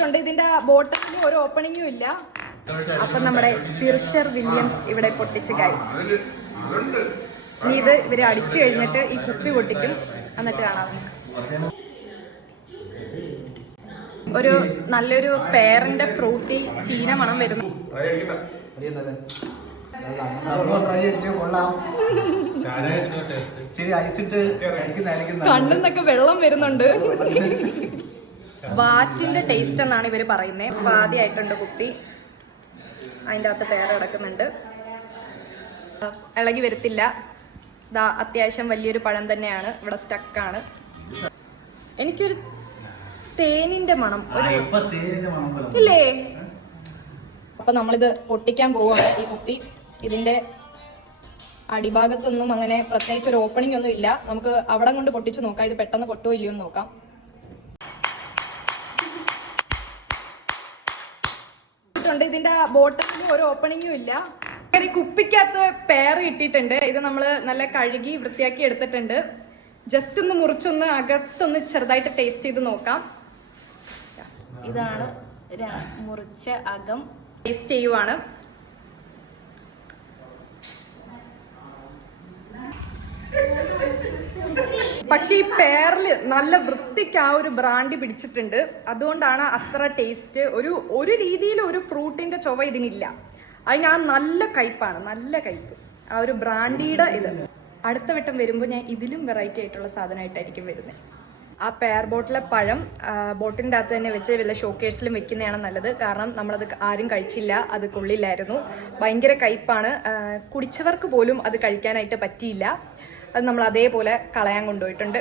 ഇട്ടിട്ടുണ്ട്. ഇതിന്റെ ബോട്ടലിന് ഒരു ഓപ്പണിങ്ങും ഇല്ല. അപ്പൊ നമ്മുടെ പിർഷർ വില്യംസ് ഇവിടെ പൊട്ടിച്ച് ഗൈസ്. ഇനി ഇത് ഇവര് അടിച്ചു കഴിഞ്ഞിട്ട് ഈ കുപ്പി പൊട്ടിക്കും, എന്നിട്ട് കാണാം. ഒരു നല്ലൊരു പേരന്റെ ഫ്രൂട്ടി ചീന മണം വരുന്നു. കണ്ണിന്നൊക്കെ വെള്ളം വരുന്നുണ്ട്. വാറ്റിന്റെ ടേസ്റ്റ് എന്നാണ് ഇവര് പറയുന്നത്. അപ്പൊ ആദ്യമായിട്ടുണ്ട് കുപ്പി, അതിൻ്റെ അകത്ത് പേര് കിടക്കുന്നുണ്ട്. ഇളകി വരത്തില്ല. ഇതാ അത്യാവശ്യം വലിയൊരു പഴം തന്നെയാണ്. ഇവിടെ സ്റ്റക്കാണ്. എനിക്കൊരു തേനിന്റെ മണം ഇല്ലേ? അപ്പൊ നമ്മളിത് പൊട്ടിക്കാൻ പോവാണ് ഈ കുപ്പി. ഇതിന്റെ അടിഭാഗത്തൊന്നും അങ്ങനെ പ്രത്യേകിച്ച് ഒരു ഓപ്പണിംഗ് ഒന്നും ഇല്ല. നമുക്ക് അവിടെ കൊണ്ട് പൊട്ടിച്ചു നോക്കാം. ഇത് പെട്ടെന്ന് പൊട്ടോ ഇല്ലയോ എന്ന് നോക്കാം. ഇതിന്റെ ബോട്ടലിന് ഒരു ഓപ്പണിംഗും ഇല്ല. ഈ കുപ്പിക്കകത്ത് പേര് ഇട്ടിട്ടുണ്ട്. ഇത് നമ്മള് നല്ല കഴുകി വൃത്തിയാക്കി എടുത്തിട്ടുണ്ട്. ജസ്റ്റ് ഒന്ന് മുറിച്ചൊന്ന് അകത്തൊന്ന് ചെറുതായിട്ട് ടേസ്റ്റ് ചെയ്ത് നോക്കാം. ഇതാണ് മുറിച്ച അകം. ടേസ്റ്റ് ചെയ്യുവാണ്. പക്ഷെ ഈ പേരില് നല്ല വൃത്തിക്ക് ആ ഒരു ബ്രാൻഡി പിടിച്ചിട്ടുണ്ട്. അതുകൊണ്ടാണ് അത്ര ടേസ്റ്റ്. ഒരു രീതിയിൽ ഒരു ഫ്രൂട്ടിന്റെ ചൊവ ഇതിനില്ല. അതിന് ആ നല്ല കയ്പാണ്, നല്ല കയ്പ്. ആ ഒരു ബ്രാൻഡിയുടെ ഇത്. അടുത്ത വട്ടം വരുമ്പോൾ ഞാൻ ഇതിലും വെറൈറ്റി ആയിട്ടുള്ള സാധനമായിട്ടായിരിക്കും വരുന്നത്. ആ പെയർ ബോട്ടിലെ പഴം ബോട്ടിൻ്റെ അകത്ത് തന്നെ വെച്ച് വല്ല ഷോക്കേഴ്സിലും വെക്കുന്നതാണ് നല്ലത്. കാരണം നമ്മളത് ആരും കഴിച്ചില്ല, അത് കൊള്ളില്ലായിരുന്നു. ഭയങ്കര കയ്പാണ്. കുടിച്ചവർക്ക് പോലും അത് കഴിക്കാനായിട്ട് പറ്റിയില്ല. അത് നമ്മൾ അതേപോലെ കളയാൻ കൊണ്ടുപോയിട്ടുണ്ട്.